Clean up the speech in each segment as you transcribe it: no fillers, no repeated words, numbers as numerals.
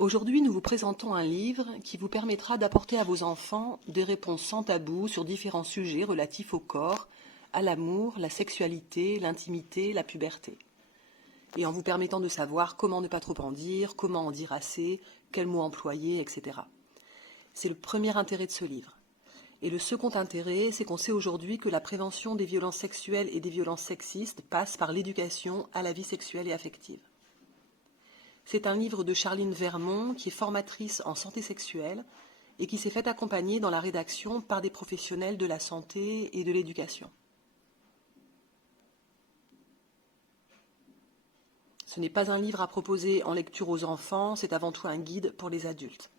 Aujourd'hui, nous vous présentons un livre qui vous permettra d'apporter à vos enfants des réponses sans tabou sur différents sujets relatifs au corps, à l'amour, la sexualité, l'intimité, la puberté. Et en vous permettant de savoir comment ne pas trop en dire, comment en dire assez, quels mots employer, etc. C'est le premier intérêt de ce livre. Et le second intérêt, c'est qu'on sait aujourd'hui que la prévention des violences sexuelles et des violences sexistes passe par l'éducation à la vie sexuelle et affective. C'est un livre de Charline Vermont, qui est formatrice en santé sexuelle et qui s'est fait accompagner dans la rédaction par des professionnels de la santé et de l'éducation. Ce n'est pas un livre à proposer en lecture aux enfants, c'est avant tout un guide pour les adultes.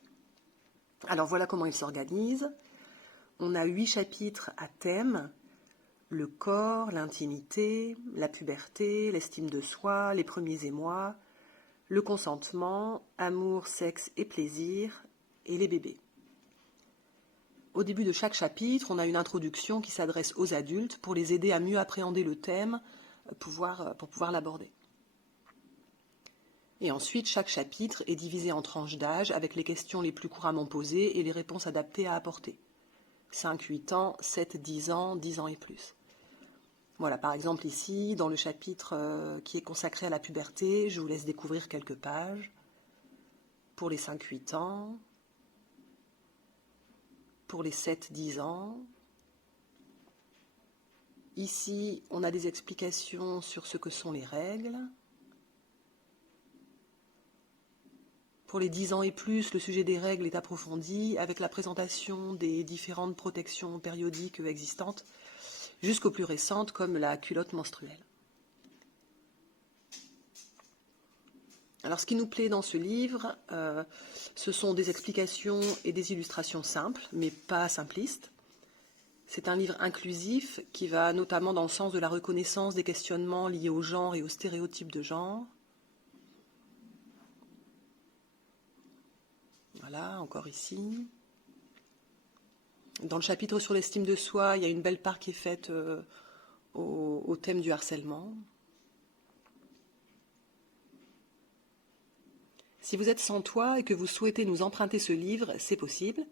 Alors voilà comment il s'organise. On a 8 chapitres à thème: le corps, l'intimité, la puberté, l'estime de soi, les premiers émois, le consentement, amour, sexe et plaisir, et les bébés. Au début de chaque chapitre, on a une introduction qui s'adresse aux adultes pour les aider à mieux appréhender le thème, pour pouvoir l'aborder. Et ensuite, chaque chapitre est divisé en tranches d'âge avec les questions les plus couramment posées et les réponses adaptées à apporter. 5-8 ans, 7-10 ans, 10 ans et plus. Voilà, par exemple ici, dans le chapitre qui est consacré à la puberté, je vous laisse découvrir quelques pages. Pour les 5-8 ans, pour les 7-10 ans. Ici, on a des explications sur ce que sont les règles. Pour les 10 ans et plus, le sujet des règles est approfondi avec la présentation des différentes protections périodiques existantes, jusqu'aux plus récentes comme la culotte menstruelle. Alors ce qui nous plaît dans ce livre, ce sont des explications et des illustrations simples, mais pas simplistes. C'est un livre inclusif qui va notamment dans le sens de la reconnaissance des questionnements liés au genre et aux stéréotypes de genre. Voilà, encore ici. Dans le chapitre sur l'estime de soi, il y a une belle part qui est faite au thème du harcèlement. Si vous êtes sans toit et que vous souhaitez nous emprunter ce livre, c'est possible.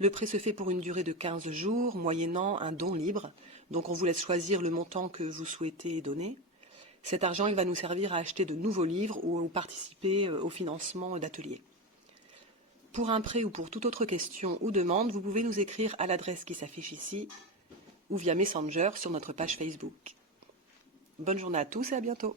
Le prêt se fait pour une durée de 15 jours, moyennant un don libre. Donc on vous laisse choisir le montant que vous souhaitez donner. Cet argent, il va nous servir à acheter de nouveaux livres ou participer au financement d'ateliers. Pour un prêt ou pour toute autre question ou demande, vous pouvez nous écrire à l'adresse qui s'affiche ici ou via Messenger sur notre page Facebook. Bonne journée à tous et à bientôt.